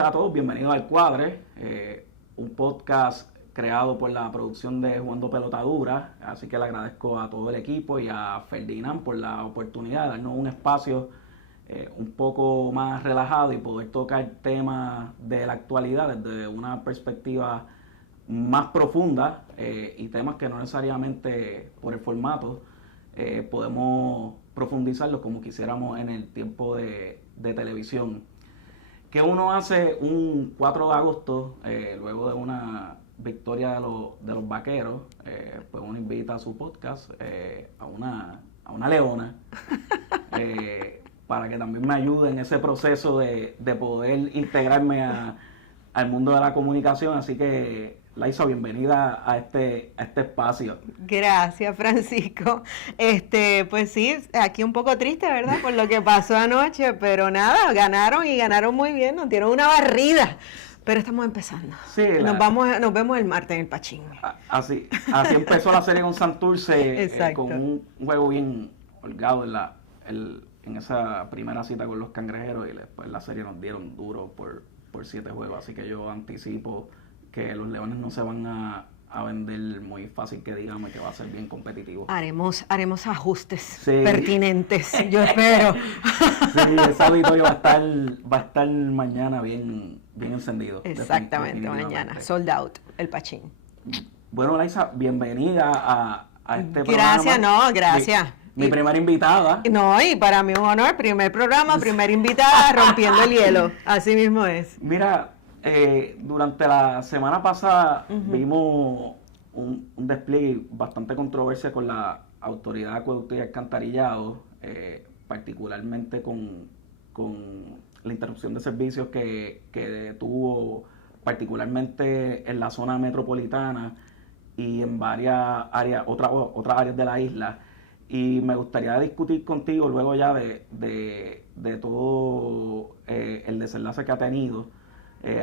noches a todos, bienvenidos al Cuadre, un podcast creado por la producción de Jugando Pelotadura, así que le agradezco a todo el equipo y a Ferdinand por la oportunidad de darnos un espacio un poco más relajado y poder tocar temas de la actualidad desde una perspectiva más profunda y temas que no necesariamente por el formato podemos profundizarlos como quisiéramos en el tiempo de televisión. ¿Qué uno hace un 4 de agosto, luego de una victoria de los vaqueros? Pues uno invita a su podcast a una leona para que también me ayude en ese proceso de poder integrarme al mundo de la comunicación. Así que, Laisa, bienvenida a este espacio. Gracias, Francisco. Pues sí, aquí un poco triste, ¿verdad? Por lo que pasó anoche, pero nada, ganaron y ganaron muy bien, nos dieron una barrida. Pero estamos empezando. Sí, nos vemos el martes en el Pachín. Así empezó la serie con Santurce, con un juego bien holgado en esa primera cita con los Cangrejeros, y después la serie nos dieron duro por 7 juegos. Así que yo anticipo que los Leones no se van a vender muy fácil, que digamos, que va a ser bien competitivo. Haremos ajustes pertinentes, yo espero. Sí, ese auditorio va a estar mañana bien encendido. Exactamente, mañana, sold out, el Pachín. Bueno, Laisa, bienvenida a este programa. Gracias. Mi primera invitada. No, y para mí un honor, primer programa, primera invitada, rompiendo el hielo, así mismo es. Mira, durante la semana pasada vimos un despliegue bastante controversia con la Autoridad de Acueducto y Alcantarillado, particularmente con la interrupción de servicios que tuvo particularmente en la zona metropolitana y en varias áreas, otras áreas de la isla. Y me gustaría discutir contigo luego ya de todo el desenlace que ha tenido,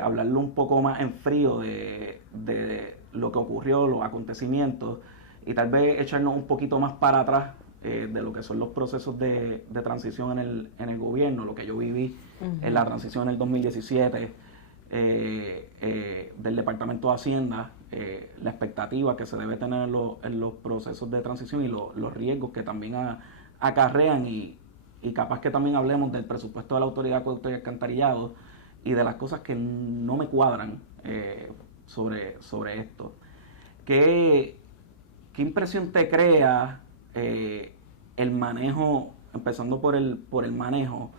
hablarlo un poco más en frío de lo que ocurrió, los acontecimientos, y tal vez echarnos un poquito más para atrás de lo que son los procesos de transición en el gobierno, lo que yo viví en la transición en el 2017 del Departamento de Hacienda, la expectativa que se debe tener en los procesos de transición y los riesgos que también acarrean, y capaz que también hablemos del presupuesto de la Autoridad de Acueducto y Alcantarillado y de las cosas que no me cuadran sobre esto. ¿Qué impresión te crea el manejo, empezando por el manejo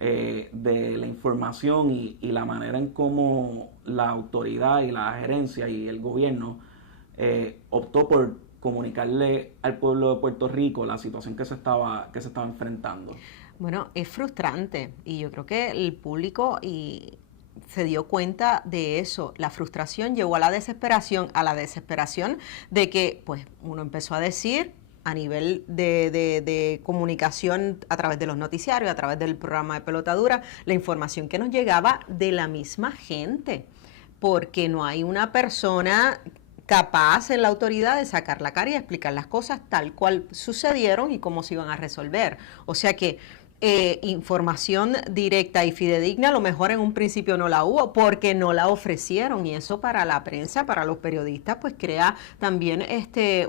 de la información y la manera en cómo la autoridad y la gerencia y el gobierno optó por comunicarle al pueblo de Puerto Rico la situación que se estaba enfrentando? Bueno, es frustrante, y yo creo que el público se dio cuenta de eso. La frustración llevó a la desesperación de que pues uno empezó a decir a nivel de comunicación a través de los noticiarios, a través del programa de pelotadura, la información que nos llegaba de la misma gente, porque no hay una persona capaz en la autoridad de sacar la cara y explicar las cosas tal cual sucedieron y cómo se iban a resolver. O sea que información directa y fidedigna a lo mejor en un principio no la hubo porque no la ofrecieron, y eso para la prensa, para los periodistas, pues crea también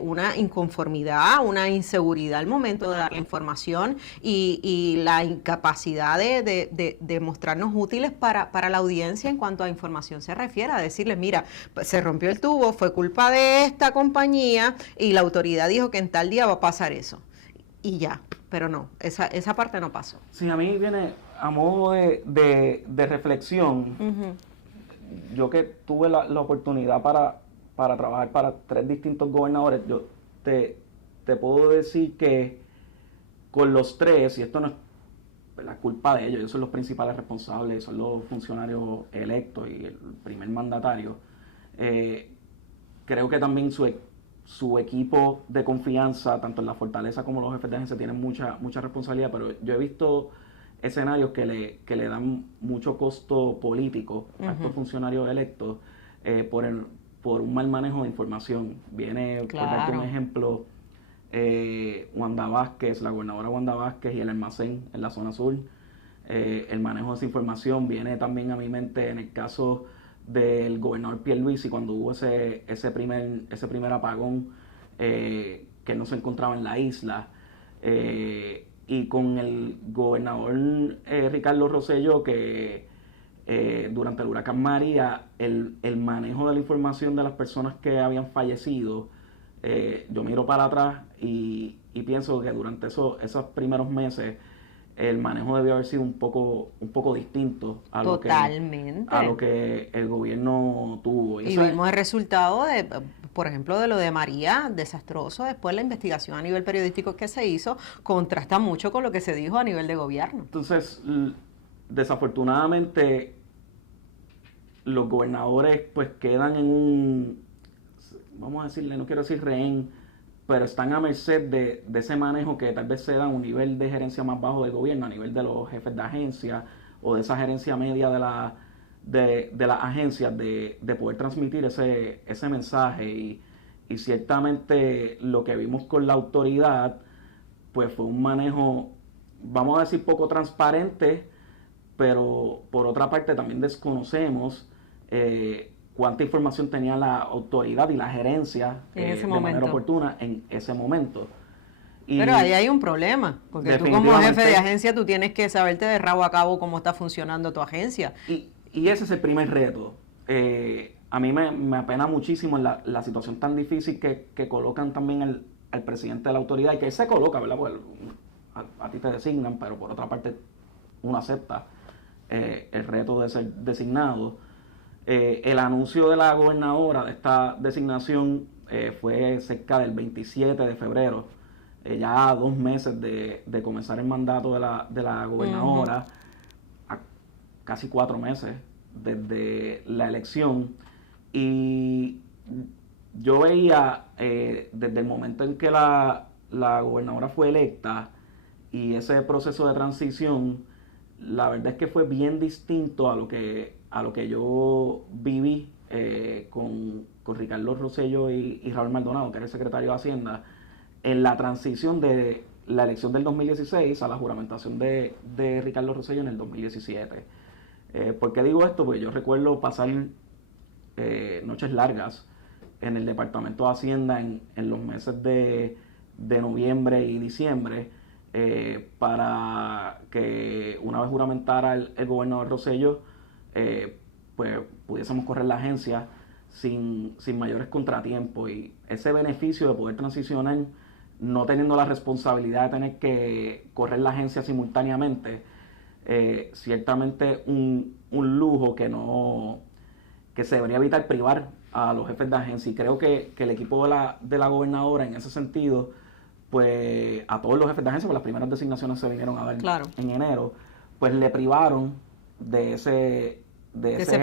una inconformidad, una inseguridad al momento de dar la información y la incapacidad de mostrarnos útiles para la audiencia en cuanto a información se refiere, a decirles, mira, se rompió el tubo, fue culpa de esta compañía y la autoridad dijo que en tal día va a pasar eso. Y ya, pero no, esa parte no pasó. Sí, a mí viene a modo de reflexión. Yo que tuve la oportunidad para trabajar para 3 distintos gobernadores, yo te puedo decir que con los 3, y esto no es la culpa de ellos son los principales responsables, son los funcionarios electos y el primer mandatario, creo que también su equipo de confianza, tanto en la fortaleza como los jefes de agencia, tienen mucha responsabilidad, pero yo he visto escenarios que le dan mucho costo político a estos funcionarios electos por un mal manejo de información. Viene, por darte un ejemplo, Wanda Vázquez, la gobernadora Wanda Vázquez y el almacén en la zona sur, el manejo de esa información. Viene también a mi mente en el caso del gobernador Pierluisi, cuando hubo ese primer apagón, que no se encontraba en la isla, y con el gobernador Ricardo Rosselló, que durante el huracán María, el manejo de la información de las personas que habían fallecido, yo miro para atrás y pienso que durante esos primeros meses el manejo debió haber sido un poco distinto a lo que el gobierno tuvo. Y vimos el resultado de, por ejemplo, de lo de María, desastroso. Después la investigación a nivel periodístico que se hizo contrasta mucho con lo que se dijo a nivel de gobierno. Entonces, desafortunadamente, los gobernadores pues quedan en un, vamos a decirle, no quiero decir rehén, pero están a merced de ese manejo que tal vez se da a un nivel de gerencia más bajo del gobierno, a nivel de los jefes de agencia o de esa gerencia media de las agencias, de poder transmitir ese mensaje. Y ciertamente lo que vimos con la autoridad pues fue un manejo, vamos a decir, poco transparente, pero por otra parte también desconocemos cuánta información tenía la autoridad y la gerencia de manera oportuna en ese momento. Pero ahí hay un problema, porque tú como jefe de agencia tú tienes que saberte de rabo a cabo cómo está funcionando tu agencia. Y ese es el primer reto. A mí me apena muchísimo la situación tan difícil que colocan también al presidente de la autoridad, y que él se coloca, ¿verdad? Pues a ti te designan, pero por otra parte uno acepta el reto de ser designado. El anuncio de la gobernadora de esta designación fue cerca del 27 de febrero, ya a 2 meses de comenzar el mandato de la gobernadora, a casi 4 meses desde la elección. Y yo veía desde el momento en que la gobernadora fue electa y ese proceso de transición, la verdad es que fue bien distinto a lo que yo viví con Ricardo Rosselló y Raúl Maldonado, que era el secretario de Hacienda, en la transición de la elección del 2016 a la juramentación de Ricardo Rosselló en el 2017. ¿Por qué digo esto? Porque yo recuerdo pasar noches largas en el Departamento de Hacienda en los meses de noviembre y diciembre, para que una vez juramentara el gobernador Rosselló, pues pudiésemos correr la agencia sin mayores contratiempos, y ese beneficio de poder transicionar no teniendo la responsabilidad de tener que correr la agencia simultáneamente, ciertamente un lujo que se debería evitar privar a los jefes de agencia. Y creo que el equipo de la gobernadora en ese sentido, pues a todos los jefes de agencia, pues las primeras designaciones se vinieron a dar en enero, pues le privaron de ese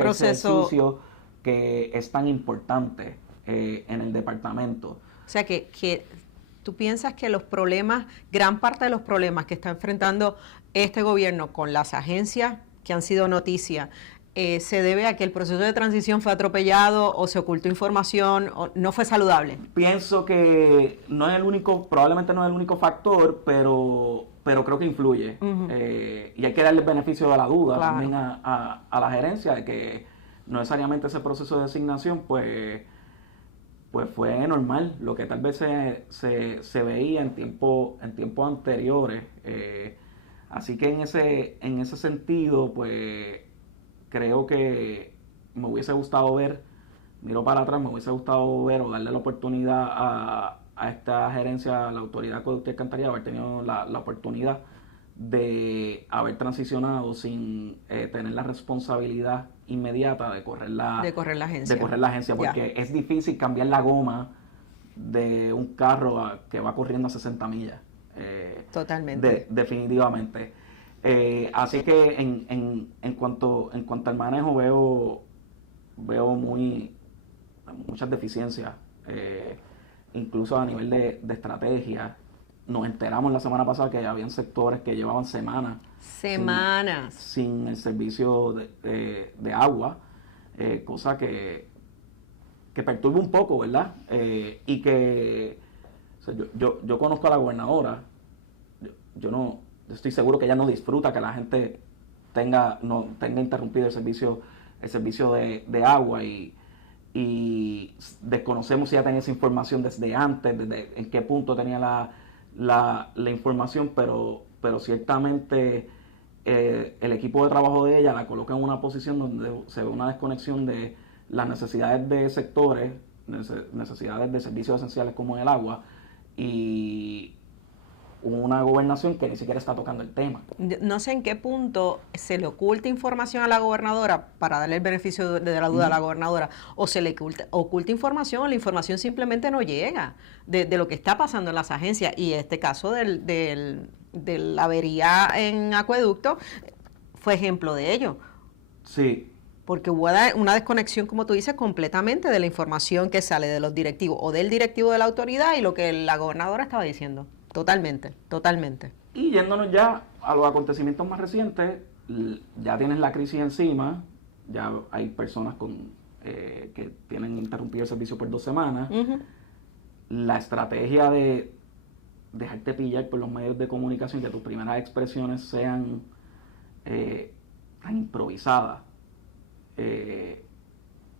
proceso que es tan importante en el departamento. O sea que tú piensas que los problemas, gran parte de los problemas que está enfrentando este gobierno con las agencias que han sido noticia, se debe a que el proceso de transición fue atropellado, o se ocultó información, o no fue saludable. Pienso que no es el único, probablemente no es el único factor, pero creo que influye. Y hay que darle el beneficio de la duda también a la gerencia, de que no necesariamente ese proceso de designación pues fue normal, lo que tal vez se veía en tiempos anteriores. Así que en ese sentido, pues creo que me hubiese gustado ver, miro para atrás, me hubiese gustado ver o darle la oportunidad a esta gerencia, a la autoridad de acueducto y alcantarillado, haber tenido la oportunidad de haber transicionado sin tener la responsabilidad inmediata de correr la agencia, porque es difícil cambiar la goma de un carro que va corriendo a 60 millas. Totalmente. Definitivamente. Así que en cuanto al manejo veo muchas deficiencias, incluso a nivel de estrategia. Nos enteramos la semana pasada que habían sectores que llevaban semanas sin el servicio de agua, cosa que perturba un poco, ¿verdad? Y que, o sea, yo conozco a la gobernadora, yo estoy seguro que ella no disfruta que la gente no tenga interrumpido el servicio de agua y desconocemos si ya tenía esa información desde antes, desde en qué punto tenía la información, pero ciertamente el equipo de trabajo de ella la coloca en una posición donde se ve una desconexión de las necesidades de sectores, necesidades de servicios esenciales como el agua, y una gobernación que ni siquiera está tocando el tema. No sé en qué punto se le oculta información a la gobernadora para darle el beneficio de la duda a la gobernadora, o se le oculta información, o la información simplemente no llega de lo que está pasando en las agencias, y este caso de la avería en acueducto fue ejemplo de ello. Sí. Porque hubo una desconexión, como tú dices, completamente de la información que sale de los directivos o del directivo de la autoridad y lo que la gobernadora estaba diciendo. Totalmente, totalmente. Y yéndonos ya a los acontecimientos más recientes, ya tienes la crisis encima, ya hay personas que tienen interrumpido el servicio por 2 semanas. Uh-huh. La estrategia de dejarte pillar por los medios de comunicación, que tus primeras expresiones sean tan improvisadas,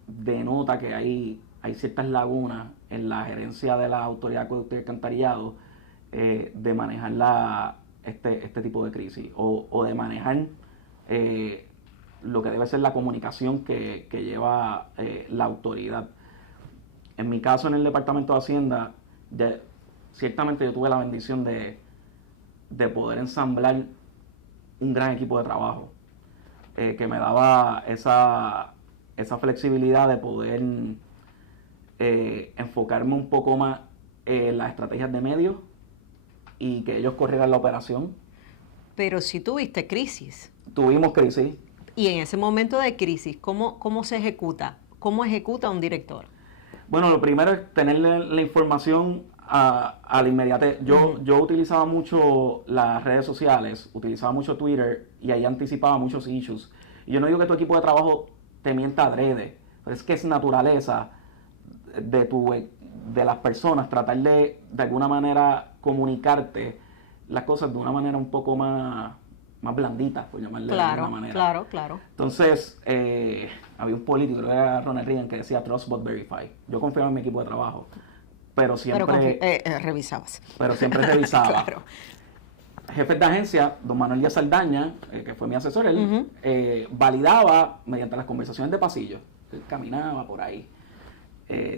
denota que hay ciertas lagunas en la gerencia de la Autoridad de Acueducto y Alcantarillado de manejar este tipo de crisis o de manejar lo que debe ser la comunicación que lleva la autoridad. En mi caso, en el Departamento de Hacienda, ciertamente yo tuve la bendición de poder ensamblar un gran equipo de trabajo que me daba esa flexibilidad de poder enfocarme un poco más en las estrategias de medios y que ellos corrieran la operación. Pero si tuviste crisis. Tuvimos crisis. Y en ese momento de crisis, ¿cómo se ejecuta? ¿Cómo ejecuta un director? Bueno, lo primero es tener la información a la inmediatez. Yo utilizaba mucho las redes sociales, utilizaba mucho Twitter y ahí anticipaba muchos issues. Y yo no digo que tu equipo de trabajo te mienta adrede, pero es que es naturaleza de las personas tratar de alguna manera comunicarte las cosas de una manera un poco más blandita, por llamarle de alguna manera. Claro. Entonces, había un político, creo que era Ronald Reagan, que decía trust but verify. Yo confiaba en mi equipo de trabajo, pero siempre... revisabas. Pero siempre revisaba. Claro. Jefe de agencia, don Manuel Díaz Saldaña, que fue mi asesor, él validaba mediante las conversaciones de pasillo. Él caminaba por ahí.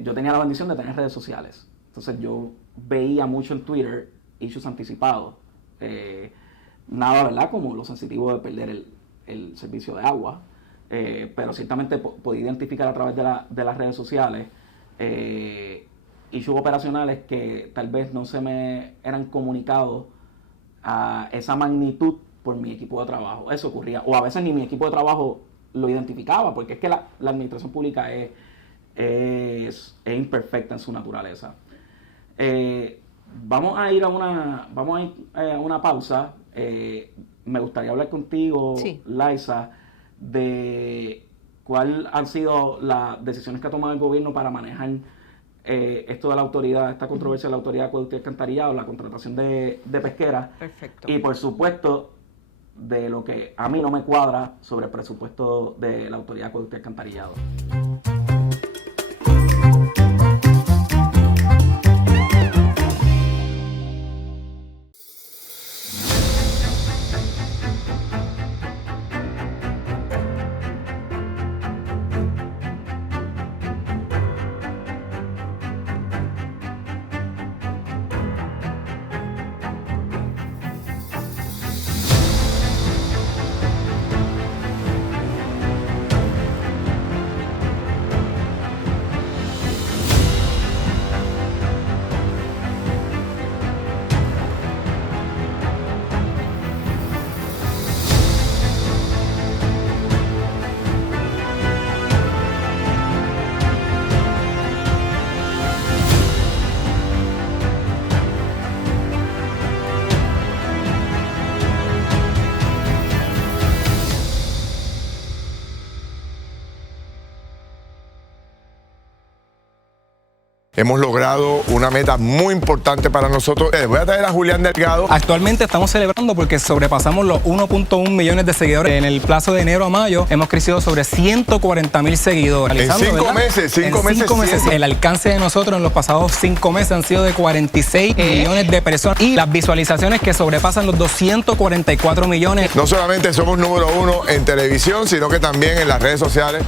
Yo tenía la bendición de tener redes sociales. Entonces yo veía mucho en Twitter issues anticipados. Nada, ¿verdad? Como lo sensitivo de perder el servicio de agua. Pero ciertamente podía identificar a través de las redes sociales issues operacionales que tal vez no se me eran comunicados a esa magnitud por mi equipo de trabajo. Eso ocurría. O a veces ni mi equipo de trabajo lo identificaba, porque es que la administración pública es imperfecta en su naturaleza. Vamos a ir a una pausa. Me gustaría hablar contigo, sí, Liza, de cuáles han sido las decisiones que ha tomado el gobierno para manejar esto de la autoridad, esta controversia de la Autoridad de Acueducto y Alcantarillado, la contratación de pesqueras. Perfecto. Y por supuesto, de lo que a mí no me cuadra sobre el presupuesto de la Autoridad de Acueducto y Alcantarillado. hemos logrado una meta muy importante para nosotros. Voy a traer a Julián Delgado. Actualmente estamos celebrando porque sobrepasamos los 1.1 millones de seguidores. En el plazo de enero a mayo hemos crecido sobre 140,000 seguidores. En 5 meses, 5 meses. El alcance de nosotros en los pasados 5 meses han sido de 46 millones de personas y las visualizaciones que sobrepasan los 244 millones. No solamente somos número 1 en televisión, sino que también en las redes sociales.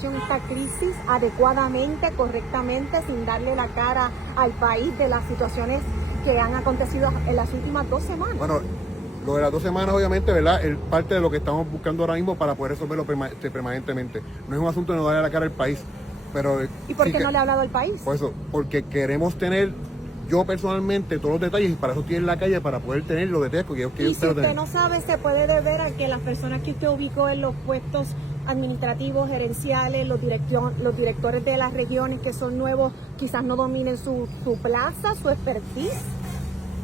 Esta crisis adecuadamente, correctamente, sin darle la cara al país de las situaciones que han acontecido en las últimas 2 semanas? Bueno, lo de las 2 semanas obviamente, ¿verdad? Es parte de lo que estamos buscando ahora mismo para poder resolverlo permanentemente. No es un asunto de no darle la cara al país, pero... ¿Y por qué no le ha hablado al país? Por eso, porque queremos tener, yo personalmente, todos los detalles, y para eso estoy en la calle, para poder tener los detalles que yo quiero tener. Y si usted no sabe, se puede deber a que las personas que usted ubicó en los puestos administrativos, gerenciales, los directores de las regiones que son nuevos, quizás no dominen su plaza, su expertise.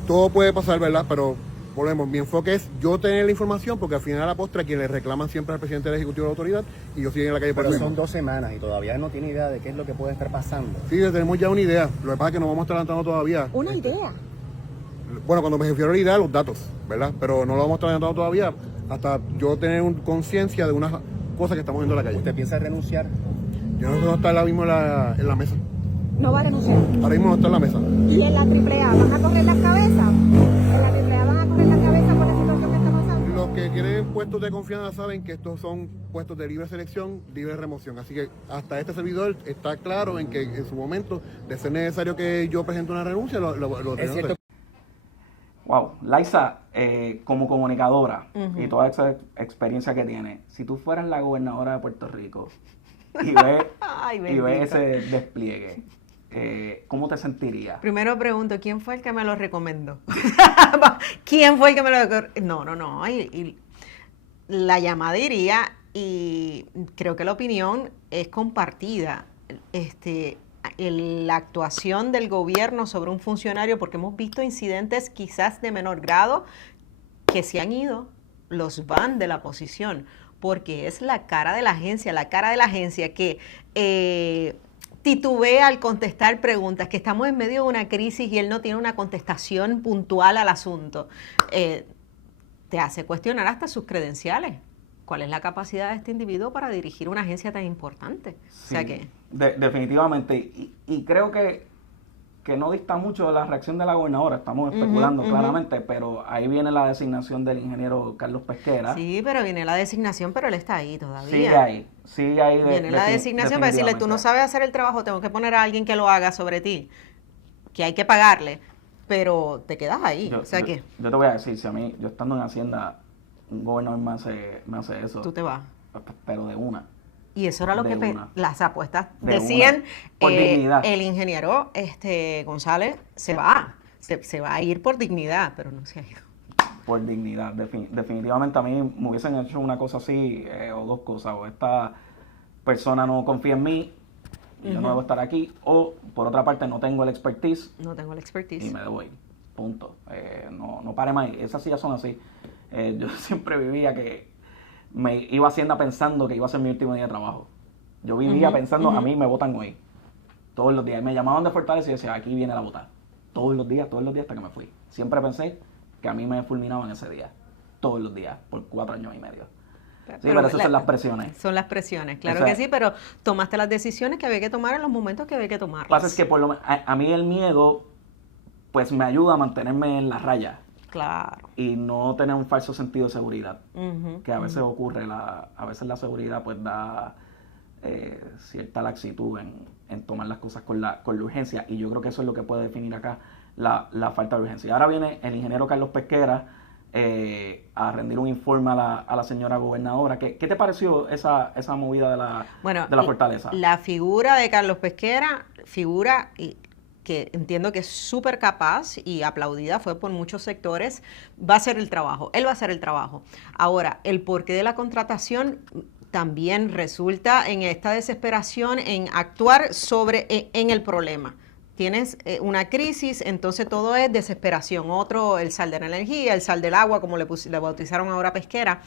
Todo puede pasar, ¿verdad? Pero volvemos, mi enfoque es yo tener la información, porque al final a la postre quien le reclaman siempre al presidente del Ejecutivo de la Autoridad, y yo sigo en la calle. Pero son 2 semanas y todavía no tiene idea de qué es lo que puede estar pasando. Sí, tenemos ya una idea, lo que pasa es que no vamos a estar adelantando todavía. ¿Una idea? Bueno, cuando me refiero a la idea, los datos, ¿verdad? Pero no lo vamos a estar adelantando todavía hasta yo tener conciencia de unas cosas que estamos viendo en la calle. ¿Usted piensa renunciar? Yo no estoy ahora mismo en la mesa. ¿No va a renunciar? Ahora mismo no está en la mesa. ¿Y en la AAA van a correr las cabezas? ¿En la AAA van a correr las cabezas por la situación que está pasando? Los que quieren puestos de confianza saben que estos son puestos de libre selección, libre remoción. Así que hasta este servidor está claro en que en su momento, de ser necesario que yo presente una renuncia, lo tengo que hacer. Wow, Liza, como comunicadora y toda esa experiencia que tiene, si tú fueras la gobernadora de Puerto Rico y ves ese despliegue, ¿cómo te sentirías? Primero pregunto, ¿quién fue el que me lo recomendó? ¿Quién fue el que me lo recomendó? No. La llamada iría y creo que la opinión es compartida. La actuación del gobierno sobre un funcionario, porque hemos visto incidentes quizás de menor grado que se han ido, los van de la posición, porque es la cara de la agencia que titubea al contestar preguntas, que estamos en medio de una crisis y él no tiene una contestación puntual al asunto. Te hace cuestionar hasta sus credenciales. ¿Cuál es la capacidad de este individuo para dirigir una agencia tan importante? Sí, o sea que... definitivamente. Y creo que no dista mucho de la reacción de la gobernadora. Estamos especulando claramente, pero ahí viene la designación del ingeniero Carlos Pesquera. Sí, pero viene la designación, pero él está ahí todavía. Sigue ahí. Viene la designación para decirle, tú no sabes hacer el trabajo, tengo que poner a alguien que lo haga sobre ti, que hay que pagarle, pero te quedas ahí. Yo te voy a decir, si a mí, yo estando en Hacienda, un gobernador me hace eso. Tú te vas. Pero de una. Y eso era lo que las apuestas de decían. Por dignidad. El ingeniero González se va a ir por dignidad, pero no se ha ido. Por dignidad. Definitivamente a mí me hubiesen hecho una cosa así, o 2 cosas. O esta persona no confía en mí, y yo no debo estar aquí. O, por otra parte, no tengo el expertise. Y me debo ir. Punto. No pare más. Esas sillas son así. Yo siempre vivía que me iba a Hacienda pensando que iba a ser mi último día de trabajo. Yo vivía pensando, a mí me votan hoy. Todos los días. Me llamaban de Fortaleza y decía, aquí viene la votar. Todos los días hasta que me fui. Siempre pensé que a mí me fulminaban ese día, todos los días, por 4 años y medio. Sí, Pero pero esas son las presiones. Son las presiones, claro O sea, que sí, pero tomaste las decisiones que había que tomar en los momentos que había que Lo que tomarlas. pasa es que a mí el miedo, pues me ayuda a mantenerme en la raya Claro. y no tener un falso sentido de seguridad, Ujú, que a veces ocurre, a veces la seguridad pues da cierta laxitud en tomar las cosas con la urgencia, y yo creo que eso es lo que puede definir acá la falta de urgencia. Y ahora viene el ingeniero Carlos Pesquera a rendir un informe a la señora gobernadora. ¿Qué te pareció esa movida de la fortaleza? La figura de Carlos Pesquera, que entiendo que es súper capaz y aplaudida fue por muchos sectores, va a hacer el trabajo, él va a hacer el trabajo. Ahora, el porqué de la contratación también resulta en esta desesperación en actuar en el problema. Tienes una crisis, entonces todo es desesperación. Otro, el sal de la energía, el sal del agua, como le bautizaron ahora Pesquera.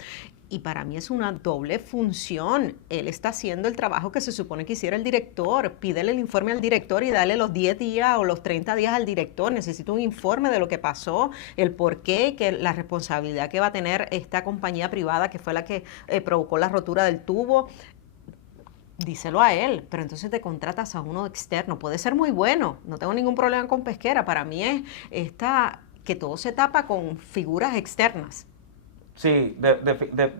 Y para mí es una doble función. Él está haciendo el trabajo que se supone que hiciera el director. Pídele el informe al director y dale los 10 días o los 30 días al director. Necesito un informe de lo que pasó, el por qué, que la responsabilidad que va a tener esta compañía privada que fue la que provocó la rotura del tubo. Díselo a él, pero entonces te contratas a uno externo. Puede ser muy bueno, no tengo ningún problema con Pesquera. Para mí es que todo se tapa con figuras externas. Sí,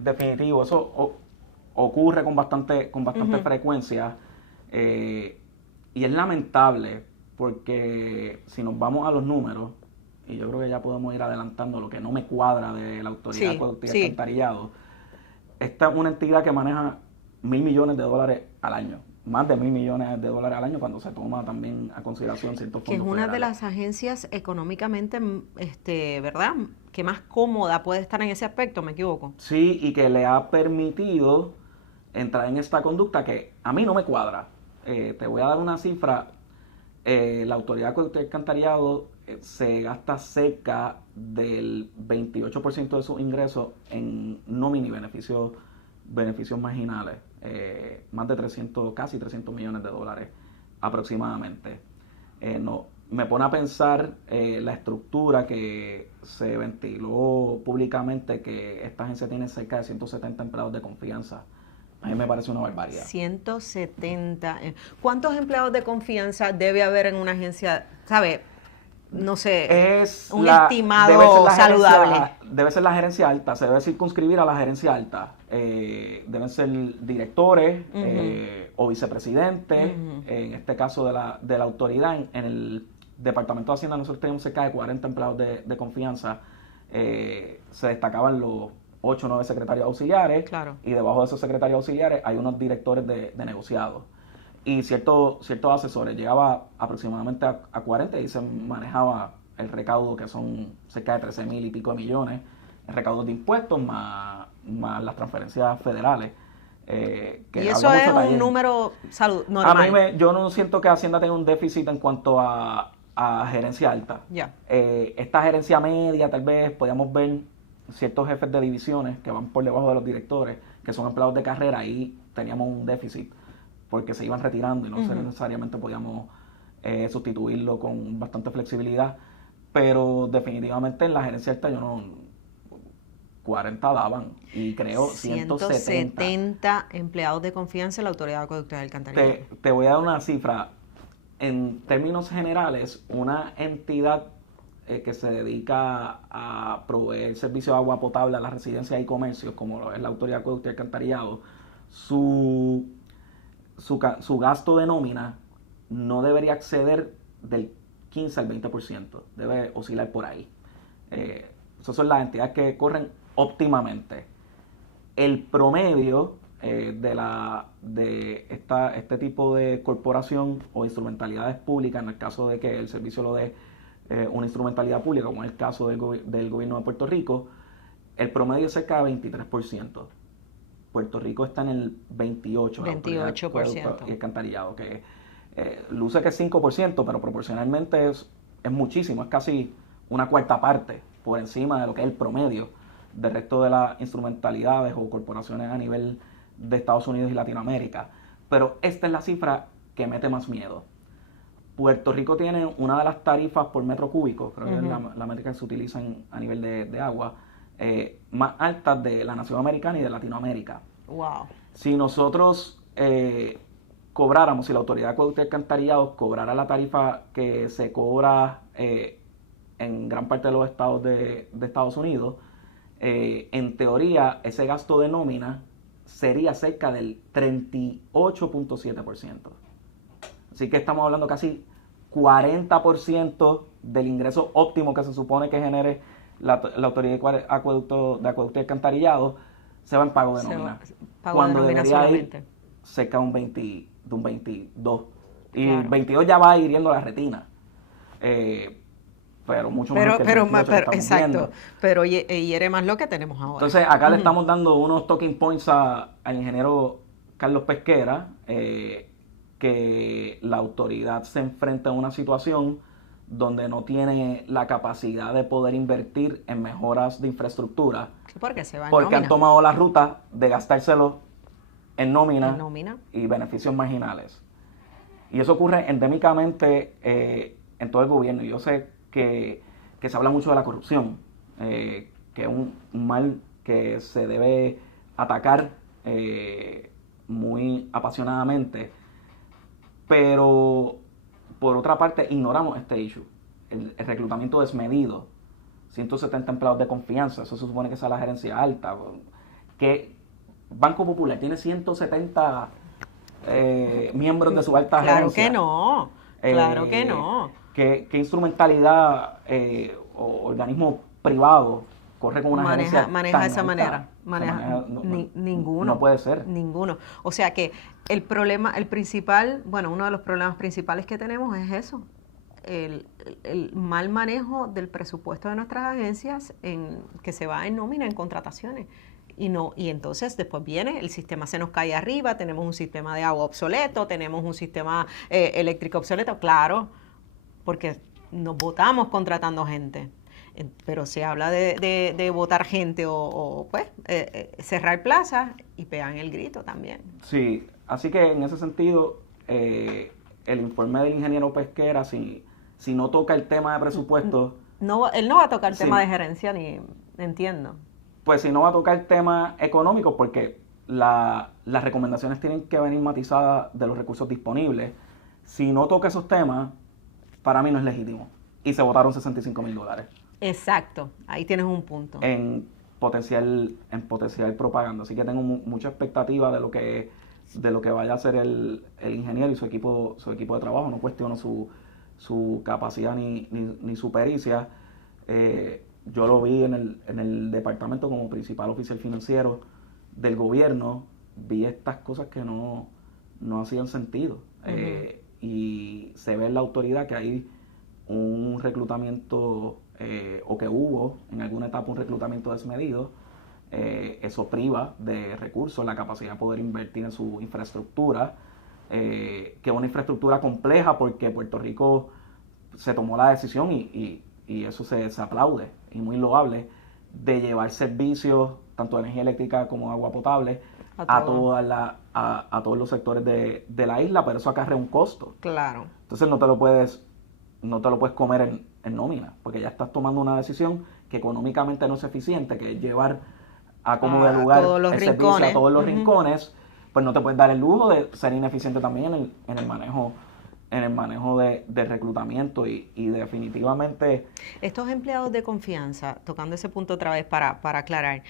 definitivo. Eso ocurre con bastante frecuencia, y es lamentable porque si nos vamos a los números, y yo creo que ya podemos ir adelantando lo que no me cuadra de la Autoridad de Acueductos y Alcantarillado. Esta es una entidad que maneja $1.000 millones al año, más de $1.000 millones al año cuando se toma también a consideración ciertos fondos Que es una federales. de las agencias económicamente, ¿verdad?, que más cómoda puede estar en ese aspecto, ¿me equivoco? Sí, y que le ha permitido entrar en esta conducta que a mí no me cuadra. Te voy a dar una cifra. La Autoridad de Acueductos y Alcantarillado se gasta cerca del 28% de sus ingresos en nómina y beneficios marginales, más de casi 300 millones de dólares aproximadamente. Me pone a pensar la estructura que se ventiló públicamente, que esta agencia tiene cerca de 170 empleados de confianza. A mí me parece una barbaridad. 170. ¿Cuántos empleados de confianza debe haber en una agencia, sabe? No sé, estimado saludable. Debe ser la gerencia alta, se debe circunscribir a la gerencia alta. Deben ser directores o vicepresidentes. En este caso de la autoridad, en el Departamento de Hacienda nosotros tenemos cerca de 40 empleados de confianza. Se destacaban los 8 o 9 secretarios auxiliares, Claro. Y debajo de esos secretarios auxiliares hay unos directores de negociados y ciertos asesores. Llegaba aproximadamente a 40 y se manejaba el recaudo, que son cerca de 13,000 y pico de millones, el recaudo de impuestos más las transferencias federales. Y eso es un número normal. Yo no siento que Hacienda tenga un déficit en cuanto a gerencia alta. Ya. Esta gerencia media, tal vez podíamos ver ciertos jefes de divisiones que van por debajo de los directores, que son empleados de carrera, ahí teníamos un déficit porque se iban retirando y no necesariamente podíamos sustituirlo con bastante flexibilidad, pero definitivamente en la gerencia alta 40 daban, y creo 170 empleados de confianza en la Autoridad de Acueductos y Alcantarillado. Te voy a dar una cifra. En términos generales, una entidad que se dedica a proveer servicio de agua potable a las residencias y comercios, como lo es la Autoridad de Acueductos y Alcantarillado, su gasto de nómina no debería exceder del 15 al 20%, debe oscilar por ahí. Esas son las entidades que corren óptimamente. El promedio de este tipo de corporación o instrumentalidades públicas, en el caso de que el servicio lo dé una instrumentalidad pública, como es el caso del gobierno de Puerto Rico, el promedio es cerca de 23%. Puerto Rico está en el 28%. 28%. Y alcantarillado, que luce que es 5%, pero proporcionalmente es muchísimo, es casi una cuarta parte por encima de lo que es el promedio del resto de las instrumentalidades o corporaciones a nivel de Estados Unidos y Latinoamérica. Pero esta es la cifra que mete más miedo, Puerto Rico tiene una de las tarifas por metro cúbico, creo que es la métrica que se utiliza a nivel de agua, más altas de la nación americana y de Latinoamérica. Wow. Si nosotros cobráramos, si la Autoridad de Acueducto y Alcantarillado cobrara la tarifa que se cobra en gran parte de los estados de Estados Unidos, en teoría ese gasto de nómina sería cerca del 38.7%. Así que estamos hablando casi 40% del ingreso óptimo que se supone que genere la Autoridad de Acueducto y Alcantarillado se va en pago de nómina. Cuando debería ir cerca de un 22. Y el 22 ya va hiriendo la retina. Pero mucho más que el 28 que estamos exacto, viendo. pero hiere más lo que tenemos ahora. Entonces, acá le estamos dando unos talking points al ingeniero Carlos Pesquera, que la autoridad se enfrenta a una situación donde no tiene la capacidad de poder invertir en mejoras de infraestructura. Porque se va en porque nómina. han tomado la ruta de gastárselo en nómina, En nómina. y beneficios marginales. Y eso ocurre endémicamente en todo el gobierno. Y yo sé que se habla mucho de la corrupción, que es un mal que se debe atacar muy apasionadamente, pero por otra parte ignoramos este issue, el reclutamiento desmedido, 170 empleados de confianza, eso se supone que sea la gerencia alta, que Banco Popular tiene 170 miembros de su alta gerencia. Claro que no. ¿Qué instrumentalidad o organismo privado corre con una gerencia maneja tan de esa alta? manera? Ninguno. No puede ser. Ninguno. O sea que uno de los problemas principales que tenemos es eso, el mal manejo del presupuesto de nuestras agencias que se va en nómina, en contrataciones. Y entonces después viene, el sistema se nos cae arriba, tenemos un sistema de agua obsoleto, tenemos un sistema eléctrico obsoleto, claro, porque nos votamos contratando gente. Pero se habla de votar gente o cerrar plazas y pegan el grito también. Sí, así que en ese sentido, el informe del ingeniero Pesquera, si no toca el tema de presupuesto... Él no va a tocar el tema de gerencia, ni entiendo. Pues si no va a tocar el tema económico, porque las recomendaciones tienen que venir matizadas de los recursos disponibles. Si no toca esos temas, para mí no es legítimo. Y se votaron $65,000. Exacto, ahí tienes un punto. En potencial propaganda. Así que tengo mucha expectativa de lo que vaya a hacer el ingeniero y su equipo de trabajo. No cuestiono su capacidad ni su pericia. Yo lo vi en el departamento como principal oficial financiero del gobierno. Vi estas cosas que no hacían sentido. Y se ve en la autoridad que hay un reclutamiento, o que hubo en alguna etapa un reclutamiento desmedido. Eso priva de recursos, la capacidad de poder invertir en su infraestructura, que es una infraestructura compleja porque Puerto Rico se tomó la decisión y eso se aplaude y muy loable, de llevar servicios tanto de energía eléctrica como agua potable a todos los sectores de la isla, pero eso acarrea un costo. Claro. Entonces no te lo puedes comer en nómina, porque ya estás tomando una decisión que económicamente no es eficiente, que es llevar a como de lugar el servicio a todos los rincones. Pues no te puedes dar el lujo de ser ineficiente también en el manejo de reclutamiento y definitivamente... Estos empleados de confianza, tocando ese punto otra vez para aclarar,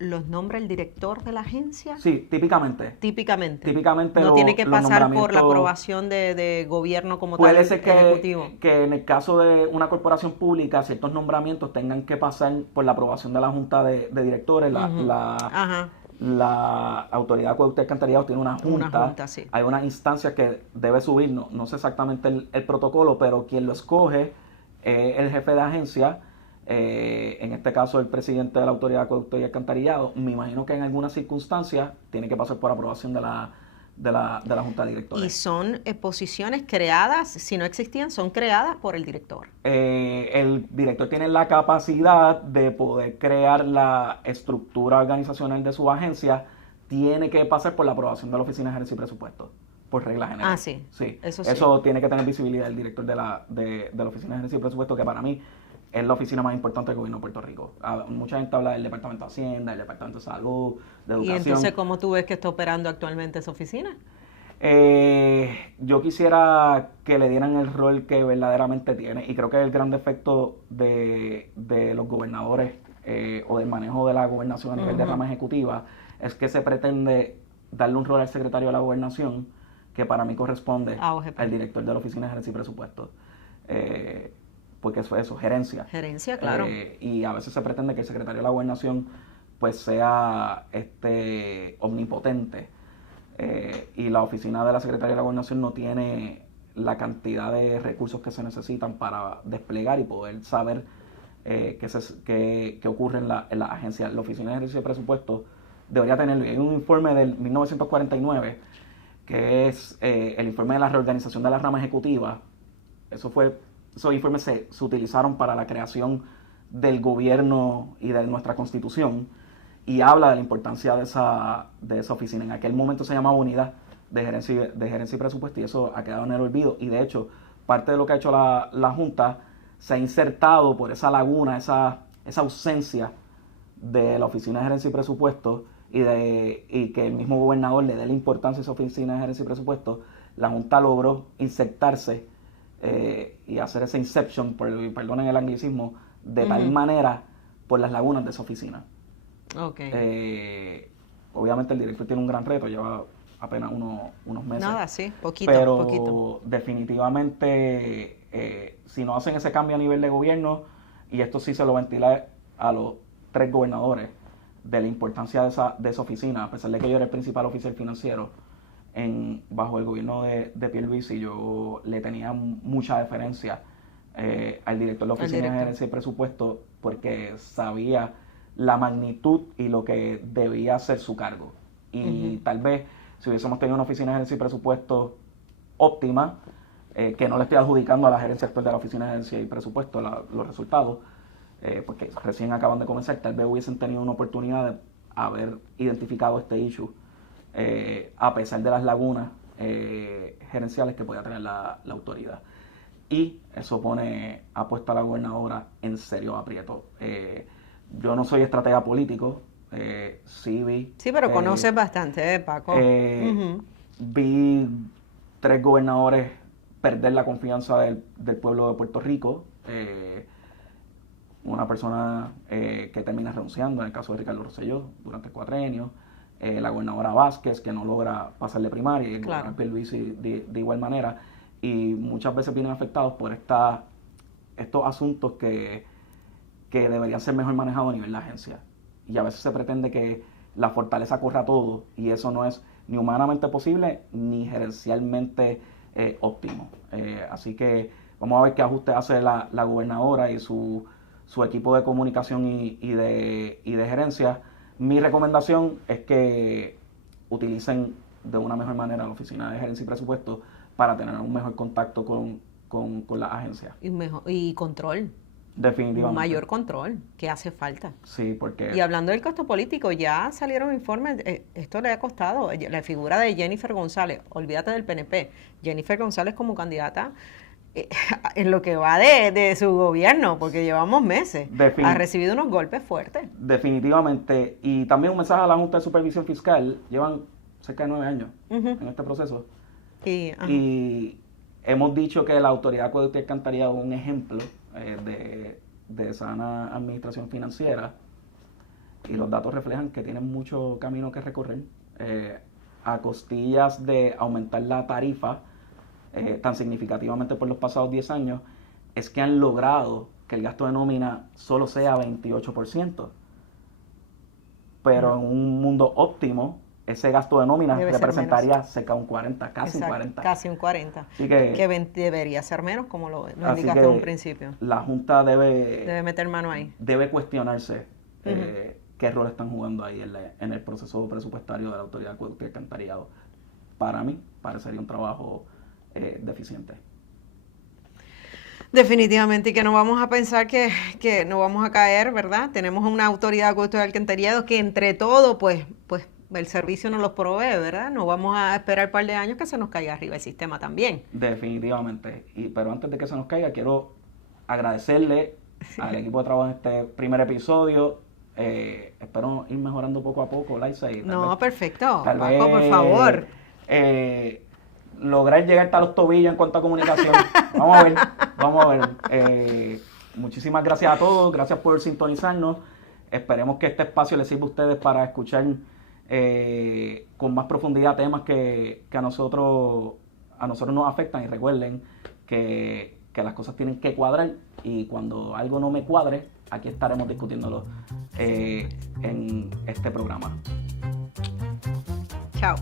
¿los nombra el director de la agencia? Sí, típicamente. Típicamente no tiene que pasar por la aprobación de gobierno como tal, ejecutivo. Que en el caso de una corporación pública, ciertos nombramientos tengan que pasar por la aprobación de la junta de directores. La Autoridad de Acueducto y Alcantarillado tiene una junta, sí. Hay unas instancias que debe subir, no sé exactamente el protocolo, pero quien lo escoge es el jefe de agencia, en este caso el presidente de la Autoridad de Acueducto y Alcantarillado. Me imagino que en algunas circunstancias tiene que pasar por aprobación de la junta de directores. Y son posiciones creadas, si no existían, son creadas por el director. El director tiene la capacidad de poder crear la estructura organizacional de su agencia, tiene que pasar por la aprobación de la Oficina de Gerencia y Presupuesto. por regla general. Ah, sí. Sí. Eso sí. Eso tiene que tener visibilidad el director de la Oficina de Gerencia y Presupuesto, que para mí es la oficina más importante del gobierno de Puerto Rico. Mucha gente habla del Departamento de Hacienda, del Departamento de Salud, de Educación. ¿Y entonces cómo tú ves que está operando actualmente esa oficina? Yo quisiera que le dieran el rol que verdaderamente tiene, y creo que el gran defecto de los gobernadores o del manejo de la gobernación a nivel de rama ejecutiva es que se pretende darle un rol al secretario de la gobernación que para mí corresponde al director de la Oficina de Gerencia y Presupuesto. Porque eso es gerencia. Gerencia, claro. Y a veces se pretende que el secretario de la gobernación pues sea omnipotente. Y la oficina de la Secretaría de la Gobernación no tiene la cantidad de recursos que se necesitan para desplegar y poder saber qué ocurre en la agencia. La Oficina de Gerencia y Presupuesto debería tenerlo. Hay un informe del 1949 que es el informe de la reorganización de la rama ejecutiva. Esos informes se utilizaron para la creación del gobierno y de nuestra Constitución, y habla de la importancia de esa oficina. En aquel momento se llamaba Unidad de Gerencia y Presupuesto, y eso ha quedado en el olvido. Y de hecho, parte de lo que ha hecho la Junta se ha insertado por esa laguna, esa ausencia de la Oficina de Gerencia y Presupuesto, y que el mismo gobernador le dé la importancia a esa Oficina de Gerencia y Presupuesto. La Junta logró insertarse y hacer ese inception, perdonen el anglicismo, de tal manera por las lagunas de esa oficina. Okay. Obviamente el director tiene un gran reto, lleva apenas unos meses. Nada, sí, poquito. Pero definitivamente, si no hacen ese cambio a nivel de gobierno, y esto sí se lo ventila a los 3 gobernadores, de la importancia de esa oficina, a pesar de que yo era el principal oficial financiero bajo el gobierno de Pierluisi, yo le tenía mucha deferencia al director de la Oficina de Gerencia y Presupuesto, porque sabía la magnitud y lo que debía ser su cargo. Y tal vez si hubiésemos tenido una Oficina de Gerencia y Presupuesto óptima, que no le estoy adjudicando a la gerencia actual de la Oficina de Gerencia y Presupuesto los resultados, porque recién acaban de comenzar, tal vez hubiesen tenido una oportunidad de haber identificado este issue, a pesar de las lagunas gerenciales que podía tener la autoridad. Y eso ha puesto a la gobernadora en serio aprieto. Yo no soy estratega político, sí vi... Sí, pero conoces bastante, Paco. Vi 3 gobernadores perder la confianza del pueblo de Puerto Rico. Una persona que termina renunciando, en el caso de Ricardo Rosselló, durante el cuatrienio. La gobernadora Vázquez, que no logra pasar de primaria, y el gobernador Pierluisi de igual manera. Y muchas veces vienen afectados por estos asuntos que deberían ser mejor manejados a nivel de agencia. Y a veces se pretende que la fortaleza corra todo, y eso no es ni humanamente posible ni gerencialmente óptimo. Así que vamos a ver qué ajuste hace la gobernadora y su equipo de comunicación y de gerencia. Mi recomendación es que utilicen de una mejor manera la Oficina de Gerencia y Presupuesto para tener un mejor contacto con las agencias. Y control. Definitivamente. Un mayor control, que hace falta. Sí, porque... Y hablando del costo político, ya salieron informes, esto le ha costado, la figura de Jennifer González, olvídate del PNP, Jennifer González como candidata, en lo que va de su gobierno, porque llevamos meses, ha recibido unos golpes fuertes. Definitivamente, y también un mensaje a la Junta de Supervisión Fiscal, llevan cerca de 9 años en este proceso, y hemos dicho que la Autoridad de Acueducto y Alcantarillado es un ejemplo de sana administración financiera, y los datos reflejan que tienen mucho camino que recorrer, a costillas de aumentar la tarifa tan significativamente por los pasados 10 años, es que han logrado que el gasto de nómina solo sea 28%, pero en un mundo óptimo ese gasto de nómina representaría cerca de un 40, casi un 40. Casi un 40. Así que debería ser menos, como lo indicaste en un principio. La Junta debe meter mano ahí. Debe cuestionarse qué rol están jugando ahí en el proceso presupuestario de la Autoridad de Acueducto y Alcantarillado. Para mí, parecería un trabajo deficiente. Definitivamente, y que no vamos a pensar que no vamos a caer, ¿verdad? Tenemos una Autoridad de Acueducto y Alcantarillado que entre todo, pues el servicio nos los provee, ¿verdad? No vamos a esperar un par de años que se nos caiga arriba el sistema también. Definitivamente. Pero antes de que se nos caiga, quiero agradecerle al equipo de trabajo en este primer episodio. Espero ir mejorando poco a poco, Liza. No, perfecto. Tal Paco, vez, por favor. Lograr llegar hasta los tobillos en cuanto a comunicación. Vamos a ver. Muchísimas gracias a todos. Gracias por sintonizarnos. Esperemos que este espacio les sirva a ustedes para escuchar con más profundidad temas que a nosotros nos afectan. Y recuerden que las cosas tienen que cuadrar, y cuando algo no me cuadre, aquí estaremos discutiéndolo en este programa. Chao.